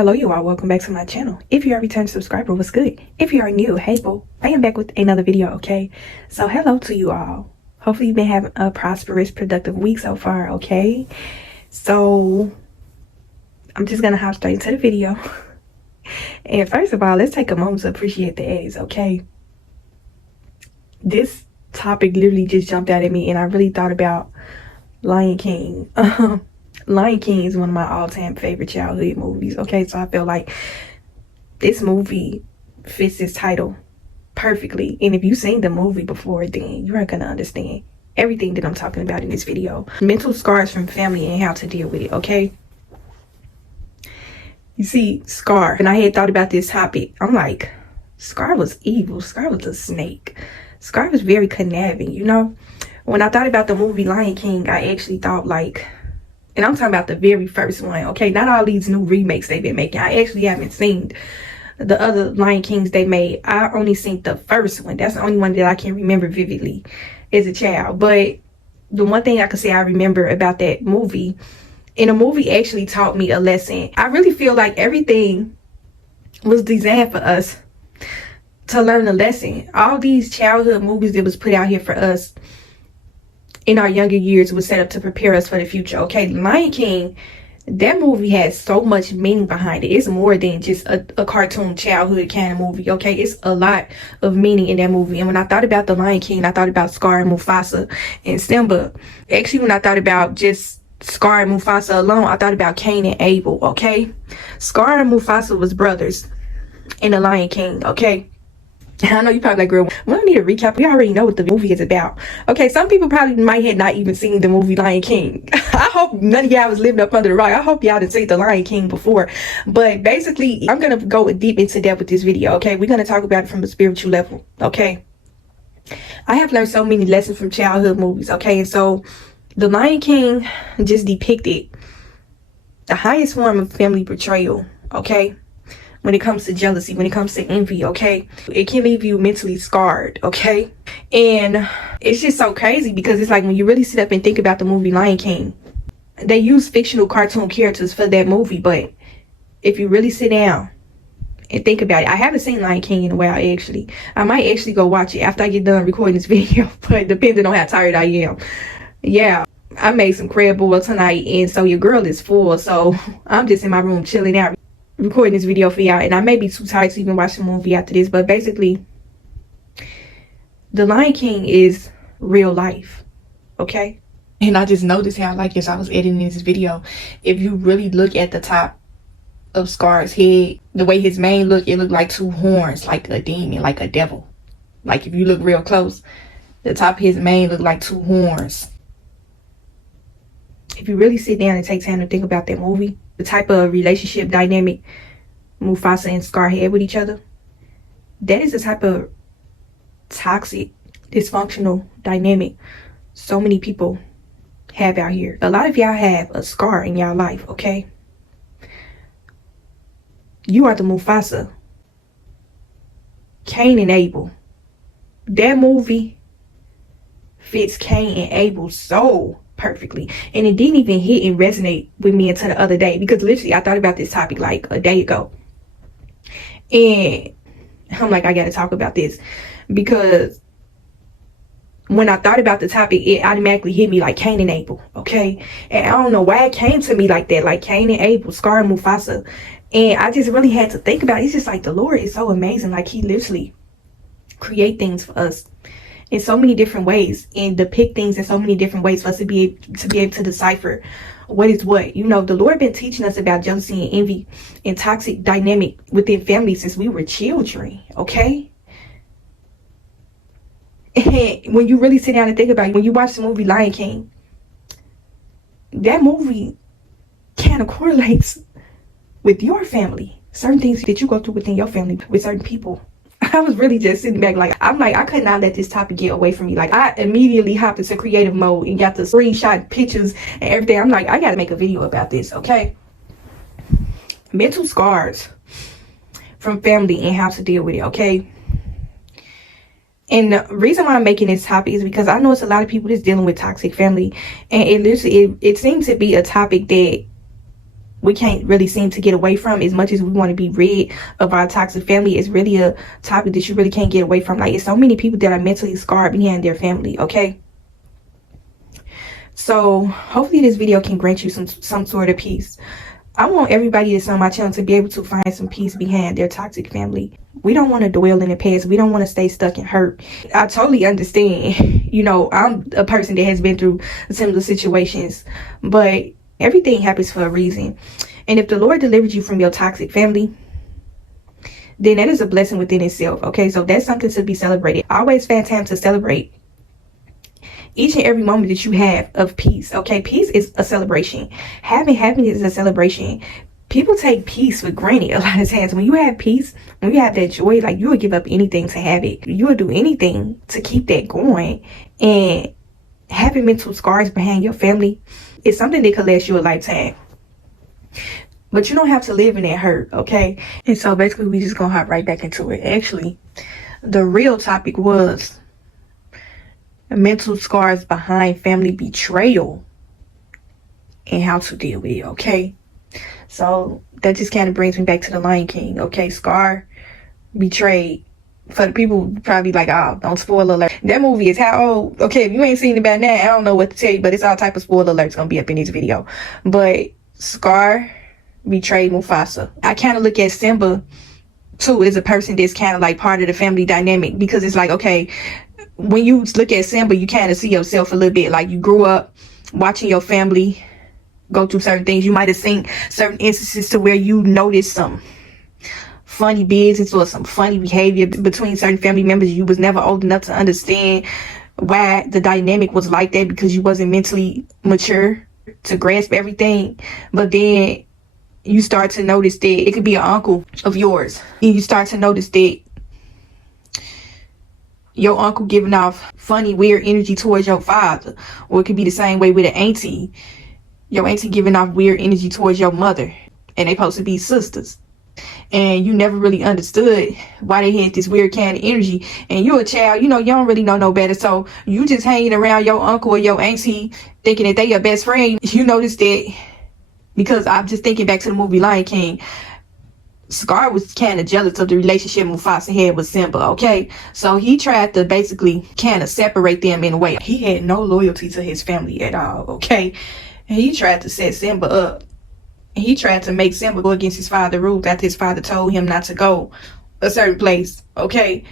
Hello you all, welcome back to my channel. If you're a return subscriber, what's good? If you are new, hey boo, I am back with another video, okay? So hello to you all. Hopefully you've been having a prosperous, productive week so far, okay? So I'm just gonna hop straight into the video. And first of all, let's take a moment to appreciate the eggs, okay? This topic literally just jumped out at me and I really thought about Lion King. Lion King is one of my all-time favorite childhood movies, okay? So I feel like this movie fits this title perfectly. And if you've seen the movie before, then you're gonna understand everything that I'm talking about in this video. Mental scars from family and how to deal with it, okay? You see, Scar, and I had thought about this topic. I'm like, Scar was evil. Scar was a snake. Scar was very conniving, you know? When I thought about the movie Lion King, I actually thought like, and I'm talking about the very first one, okay? Not all these new remakes they've been making. I actually haven't seen the other Lion Kings they made. I only seen the first one. That's the only one that I can remember vividly as a child. But the one thing I can say I remember about that movie, and the movie actually taught me a lesson. I really feel like everything was designed for us to learn a lesson. All these childhood movies that was put out here for us in our younger years was set up to prepare us for the future, okay? Lion King, that movie has so much meaning behind it. It's more than just a cartoon childhood kind of movie, okay? It's a lot of meaning in that movie. And when I thought about the Lion King, I thought about Scar and Mufasa and Simba. Actually, when I thought about just Scar and Mufasa alone, I thought about Cain and Abel, okay? Scar and Mufasa was brothers in the Lion King, okay? I know you probably like, girl, we don't need a recap. We already know what the movie is about. Okay, some people probably might have not even seen the movie Lion King. I hope none of y'all was living up under the rock. I hope y'all didn't see the Lion King before. But basically, I'm going to go deep into depth with this video, okay? We're going to talk about it from a spiritual level, okay? I have learned so many lessons from childhood movies, okay? And so, the Lion King just depicted the highest form of family betrayal, okay? When it comes to jealousy, when it comes to envy, okay? It can leave you mentally scarred, okay? And it's just so crazy because it's like when you really sit up and think about the movie Lion King, they use fictional cartoon characters for that movie, but if you really sit down and think about it, I haven't seen Lion King in a while, actually. I might actually go watch it after I get done recording this video, but depending on how tired I am. Yeah, I made some crab boil tonight, and so your girl is full, so I'm just in my room chilling out, recording this video for y'all, and I may be too tired to even watch the movie after this, but basically the Lion King is real life, okay? And I just noticed how, like, as I was editing this video, if you really look at the top of Scar's head, the way his mane looked, it looked like two horns, like a demon, like a devil. Like, if you look real close, the top of his mane looked like two horns. If you really sit down and take time to think about that movie, the type of relationship dynamic Mufasa and Scar had with each other, that is the type of toxic, dysfunctional dynamic so many people have out here. A lot of y'all have a Scar in y'all life, okay? You are the Mufasa. Cain and Abel. That movie fits Cain and Abel so perfectly, and it didn't even hit and resonate with me until the other day, because literally I thought about this topic like a day ago, and I'm like, I gotta talk about this, because when I thought about the topic, it automatically hit me like Cain and Abel, okay? And I don't know why it came to me like that, like Cain and Abel, Scar and Mufasa. And I just really had to think about it. It's just like the Lord is so amazing. Like, he literally create things for us in so many different ways and depict things in so many different ways for us to be able to decipher what is what. You know, the Lord been teaching us about jealousy and envy and toxic dynamic within families since we were children, okay? And when you really sit down and think about it, when you watch the movie Lion King, that movie kind of correlates with your family. Certain things that you go through within your family with certain people. I was really just sitting back like, I'm like, I could not let this topic get away from me. Like, I immediately hopped into creative mode and got the screenshot pictures and everything. I'm like, I gotta make a video about this, okay? Mental scars from family and how to deal with it, okay? And the reason why I'm making this topic is because I know it's a lot of people that's dealing with toxic family, and it seems to be a topic that we can't really seem to get away from. As much as we want to be rid of our toxic family, it's really a topic that you really can't get away from. Like, it's so many people that are mentally scarred behind their family, okay? So hopefully this video can grant you some sort of peace. I want everybody that's on my channel to be able to find some peace behind their toxic family. We don't want to dwell in the past. We don't want to stay stuck and hurt. I totally understand. You know, I'm a person that has been through similar situations, but everything happens for a reason. And if the Lord delivered you from your toxic family, then that is a blessing within itself. Okay, so that's something to be celebrated. Always find time to celebrate each and every moment that you have of peace. Okay, peace is a celebration. Having happiness is a celebration. People take peace for granted a lot of times. When you have peace, when you have that joy, like, you would give up anything to have it. You would do anything to keep that going. And having mental scars behind your family is something that could last you a lifetime. But you don't have to live in that hurt, okay? And so basically we just gonna hop right back into it. Actually, the real topic was mental scars behind family betrayal and how to deal with it, okay? So that just kind of brings me back to the Lion King, okay? Scar, betrayed. For the people probably like, oh, don't spoil alert. That movie is how old? Okay, if you ain't seen it by now, I don't know what to tell you, but it's all type of spoiler alerts gonna be up in this video. But Scar betrayed Mufasa. I kind of look at Simba too as a person that's kind of like part of the family dynamic, because it's like, okay, when you look at Simba, you kind of see yourself a little bit. Like, you grew up watching your family go through certain things. You might have seen certain instances to where you noticed some funny business or some funny behavior between certain family members. You was never old enough to understand why the dynamic was like that, because you wasn't mentally mature to grasp everything. But then you start to notice that it could be an uncle of yours, and you start to notice that your uncle giving off funny, weird energy towards your father. Or it could be the same way with an auntie. Your auntie giving off weird energy towards your mother, and they supposed to be sisters. And you never really understood why they had this weird kind of energy. And you're a child, you know, you don't really know no better. So you just hanging around your uncle or your auntie thinking that they your best friend. You notice that, because I'm just thinking back to the movie Lion King, Scar was kind of jealous of the relationship Mufasa had with Simba, okay? So he tried to basically kind of separate them in a way. He had no loyalty to his family at all, okay? And he tried to set Simba up. He tried to make Simba go against his father's rules after his father told him not to go a certain place, okay?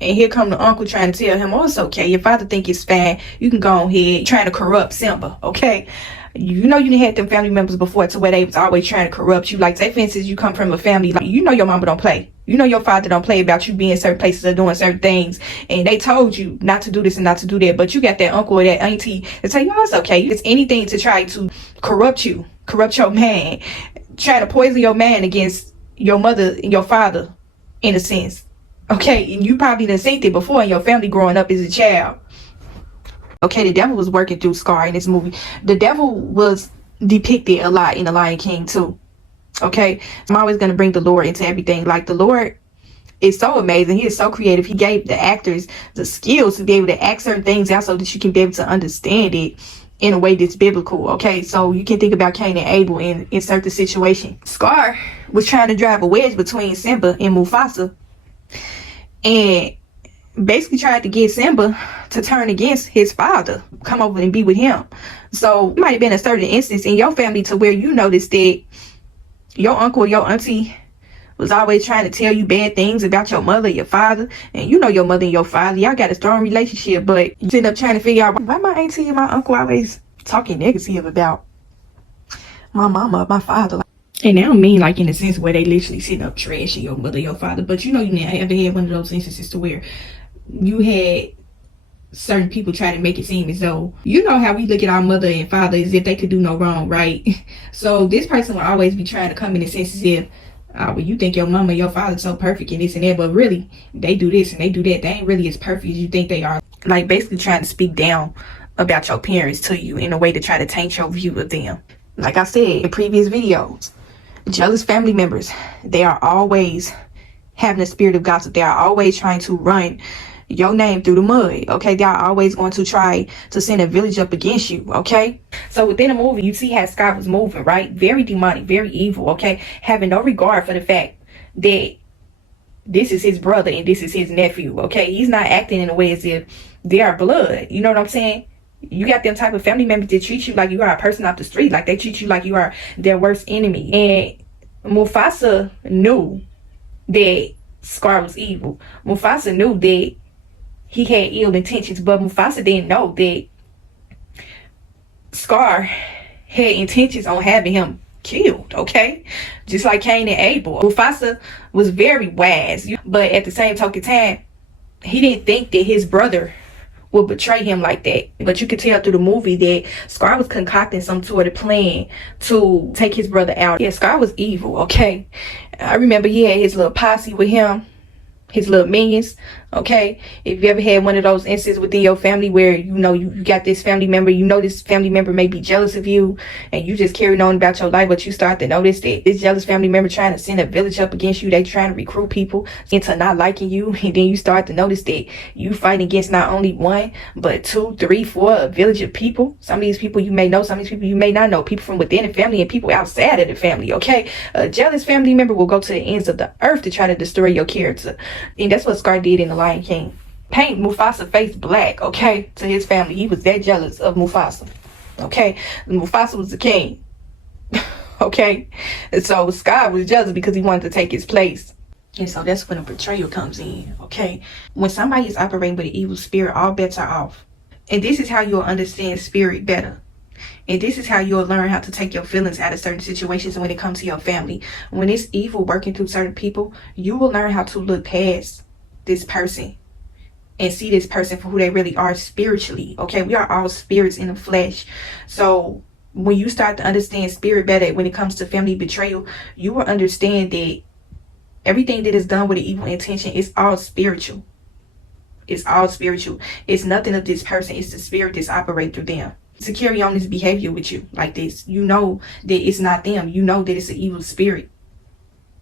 And here come the uncle trying to tell him, oh, it's okay. Your father think it's fine. You can go ahead, trying to corrupt Simba, okay? You know, you didn't have them family members before to where they was always trying to corrupt you. Like, say for instance, you come from a family, like, you know your mama don't play. You know your father don't play about you being in certain places or doing certain things. And they told you not to do this and not to do that. But you got that uncle or that auntie that tell you, oh, it's okay. It's anything to try to corrupt you, corrupt your man, try to poison your man against your mother and your father, in a sense. Okay, and you probably done seen it before in your family growing up as a child. Okay, the devil was working through Scar in this movie. The devil was depicted a lot in The Lion King too. Okay, I'm always going to bring the Lord into everything. Like, the Lord is so amazing. He is so creative. He gave the actors the skills to be able to act certain things out so that you can be able to understand it in a way that's biblical. Okay, so you can think about Cain and Abel in certain situations. Scar was trying to drive a wedge between Simba and Mufasa, and basically tried to get Simba to turn against his father, come over and be with him. So it might have been a certain instance in your family to where you noticed that your uncle or your auntie was always trying to tell you bad things about your mother, your father. And you know your mother and your father, y'all got a strong relationship, but you end up trying to figure out why my auntie and my uncle always talking negative about my mama, my father. And I don't mean like in the sense where they literally sitting up trashing your mother, your father, but you know, you never ever had one of those instances to where you had certain people try to make it seem as though, you know how we look at our mother and father as if they could do no wrong, right? So this person will always be trying to come in and sense as if, well, you think your mama and your father's so perfect and this and that, but really they do this and they do that. They ain't really as perfect as you think they are. Like, basically trying to speak down about your parents to you in a way to try to taint your view of them. Like I said in previous videos, jealous family members, they are always having a spirit of gossip. They are always trying to run your name through the mud. Okay, they are always going to try to send a village up against you. Okay, so within the movie, you see how Scott was moving, right? Very demonic, very evil. Okay, having no regard for the fact that this is his brother and this is his nephew. Okay, he's not acting in a way as if they are blood. You know what I'm saying? You got them type of family members that treat you like you are a person off the street, like they treat you like you are their worst enemy. And Mufasa knew that Scar was evil. Mufasa knew that he had ill intentions, but Mufasa didn't know that Scar had intentions on having him killed. Okay, just like Cain and Abel. Mufasa was very wise, but at the same token time, he didn't think that his brother would betray him like that. But you could tell through the movie that Scar was concocting some sort of plan to take his brother out. Yeah, Scar was evil. Okay, I remember he had his little posse with him, his little minions. Okay, if you ever had one of those instances within your family where you got this family member, this family member may be jealous of you, and you just carried on about your life, but you start to notice that this jealous family member trying to send a village up against you. They trying to recruit people into not liking you, and then you start to notice that you fight against not only one but 2, 3, 4 a village of people. Some of these people you may know, some of these people you may not know, people from within the family and people outside of the family. Okay, a jealous family member will go to the ends of the earth to try to destroy your character, and that's what Scar did in the Lion King. Paint Mufasa's face black, okay, to his family. He was that jealous of Mufasa. Okay, Mufasa was the king. Okay, and so Scar was jealous because he wanted to take his place. And so that's when a betrayal comes in. Okay, when somebody is operating with an evil spirit, all bets are off. And this is how you'll understand spirit better. And this is how you'll learn how to take your feelings out of certain situations when it comes to your family. When it's evil working through certain people, you will learn how to look past this person and see this person for who they really are spiritually. Okay, we are all spirits in the flesh. So when you start to understand spirit better when it comes to family betrayal, you will understand that everything that is done with an evil intention is all spiritual. It's all spiritual. It's nothing of this person. It's the spirit that's operating through them to carry on this behavior with you like this. You know that it's not them. You know that it's an evil spirit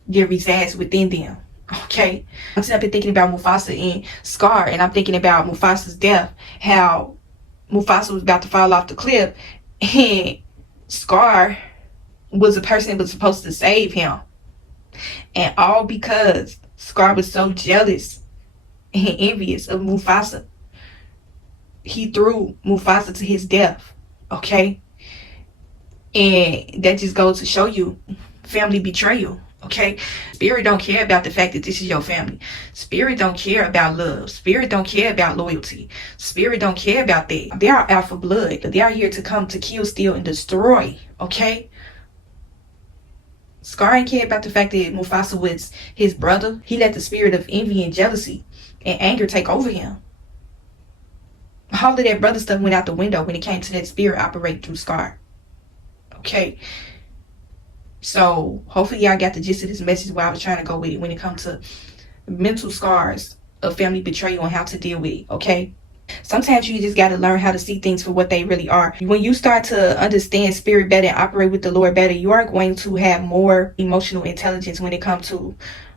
that resides within them. Okay, I'm sitting up here thinking about Mufasa and Scar, and I'm thinking about Mufasa's death, how Mufasa was about to fall off the cliff, and Scar was the person that was supposed to save him. And all because Scar was so jealous and envious of Mufasa, he threw Mufasa to his death. Okay, and that just goes to show you family betrayal. Okay, spirit don't care about the fact that this is your family. Spirit don't care about love. Spirit don't care about loyalty. Spirit don't care about that. They are out for blood. They are here to come to kill, steal, and destroy. Okay, Scar ain't care about the fact that Mufasa was his brother. He let the spirit of envy and jealousy and anger take over him. All of that brother stuff went out the window when it came to that spirit operating through Scar. Okay, so hopefully y'all got the gist of this message where I was trying to go with it when it comes to mental scars of family betrayal and how to deal with it. Okay, sometimes you just got to learn how to see things for what they really are. When you start to understand spirit better and operate with the Lord better, you are going to have more emotional intelligence when it comes to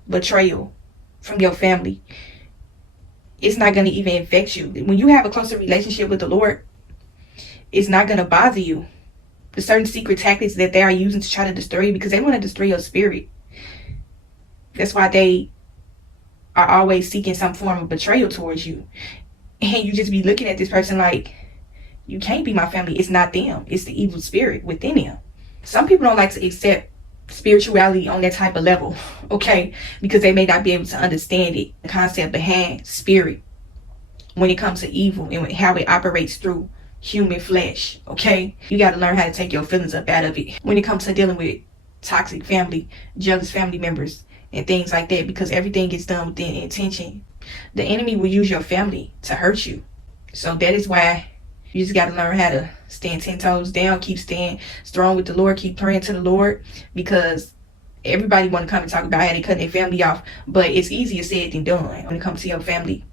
betrayal from your family. It's not going to even affect you. When you have a closer relationship with the Lord, it's not going to bother you. The certain secret tactics that they are using to try to destroy you, because they want to destroy your spirit. That's why they are always seeking some form of betrayal towards you. And you just be looking at this person like, you can't be my family. It's not them. It's the evil spirit within them. Some people don't like to accept spirituality on that type of level, okay? Because they may not be able to understand it, the concept behind spirit when it comes to evil and how it operates through human flesh. Okay, you got to learn how to take your feelings up out of it when it comes to dealing with toxic family, jealous family members, and things like that, because everything gets done within intention. The enemy will use your family to hurt you. So that is why you just got to learn how to stand 10 toes down, keep staying strong with the Lord, keep praying to the Lord, because everybody want to come and talk about how they cut their family off, but it's easier said than done when it comes to your family.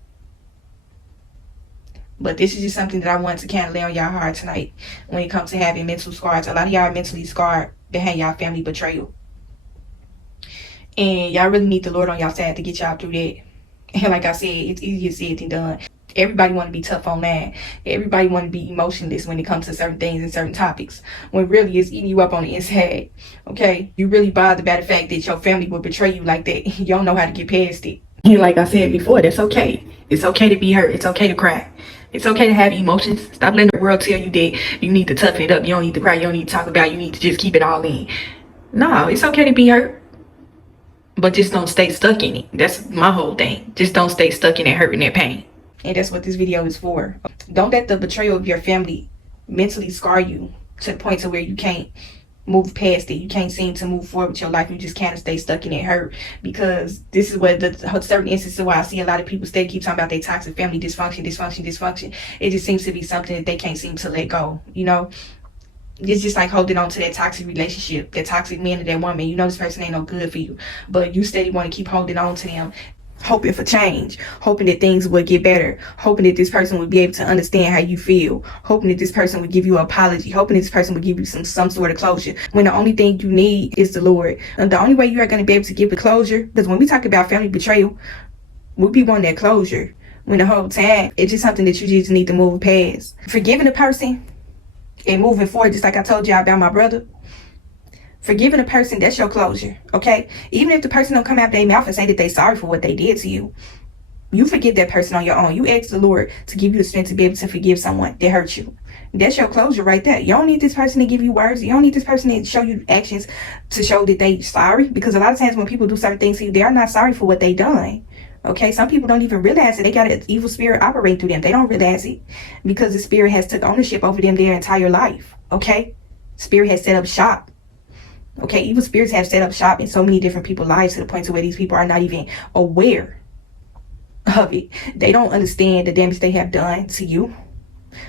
But this is just something that I wanted to kind of lay on y'all heart tonight when it comes to having mental scars. A lot of y'all are mentally scarred behind y'all family betrayal. And y'all really need the Lord on y'all side to get y'all through that. And like I said, it's easier said than done. Everybody want to be tough on that. Everybody want to be emotionless when it comes to certain things and certain topics, when really it's eating you up on the inside. Okay, you really bothered by the fact that your family will betray you like that. You don't know how to get past it. And like I said before, that's okay. It's okay to be hurt. It's okay to cry. It's okay to have emotions. Stop letting the world tell you that you need to toughen it up. You don't need to cry. You don't need to talk about it. You need to just keep it all in. No, it's okay to be hurt. But just don't stay stuck in it. That's my whole thing. Just don't stay stuck in that hurt and that pain. And that's what this video is for. Don't let the betrayal of your family mentally scar you to the point to where you can't move past it. You can't seem to move forward with your life. You just kind of stay stuck in that hurt. Because this is what the certain instances why I see a lot of people keep talking about their toxic family dysfunction. It just seems to be something that they can't seem to let go. You know, it's just like holding on to that toxic relationship, that toxic man or that woman. You know this person ain't no good for you, but you steady want to keep holding on to them, hoping for change, hoping that things would get better, hoping that this person would be able to understand how you feel, hoping that this person would give you an apology, hoping that this person would give you some sort of closure, when the only thing you need is the Lord. And the only way you are going to be able to give the closure, because when we talk about family betrayal, we'll be wanting that closure, when the whole time it's just something that you just need to move past. Forgiving a person and moving forward, just like I told y'all about my brother. Forgiving a person, that's your closure, okay? Even if the person don't come out their mouth and say that they sorry for what they did to you, you forgive that person on your own. You ask the Lord to give you the strength to be able to forgive someone that hurt you. That's your closure right there. You don't need this person to give you words. You don't need this person to show you actions to show that they sorry. Because a lot of times when people do certain things to you, they are not sorry for what they done. Okay, some people don't even realize that they got an evil spirit operating through them. They don't realize it because the spirit has took ownership over them their entire life. Okay, spirit has set up shop. Okay, evil spirits have set up shop in so many different people's lives to the point to where these people are not even aware of it. They don't understand the damage they have done to you,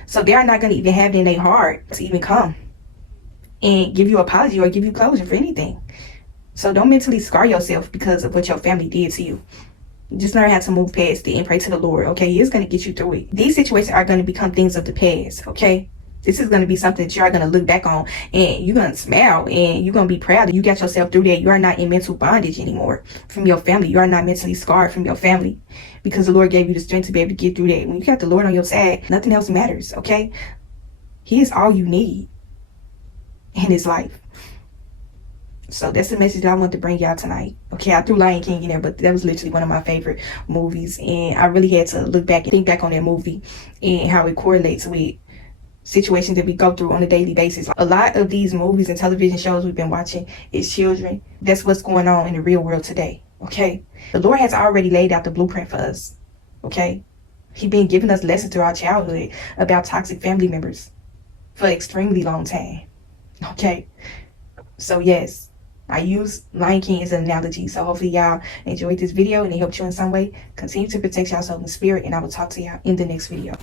so they are not going to even have it in their heart to even come and give you an apology or give you closure for anything. So don't mentally scar yourself because of what your family did to you. Just learn how to move past it and pray to the Lord, okay? He is going to get you through it. These situations are going to become things of the past, okay? This is going to be something that you are going to look back on and you're going to smile and you're going to be proud that you got yourself through that. You are not in mental bondage anymore from your family. You are not mentally scarred from your family because the Lord gave you the strength to be able to get through that. When you got the Lord on your side, nothing else matters, okay? He is all you need in this life. So that's the message that I want to bring y'all tonight. Okay, I threw Lion King in there, but that was literally one of my favorite movies. And I really had to look back and think back on that movie and how it correlates with situations that we go through on a daily basis. A lot of these movies and television shows we've been watching is children. That's what's going on in the real world today. Okay, the Lord has already laid out the blueprint for us. Okay, He's been giving us lessons through our childhood about toxic family members for an extremely long time. Okay, so yes, I use Lion King as an analogy. So hopefully y'all enjoyed this video and it helped you in some way. Continue to protect yourself in the spirit, and I will talk to y'all in the next video.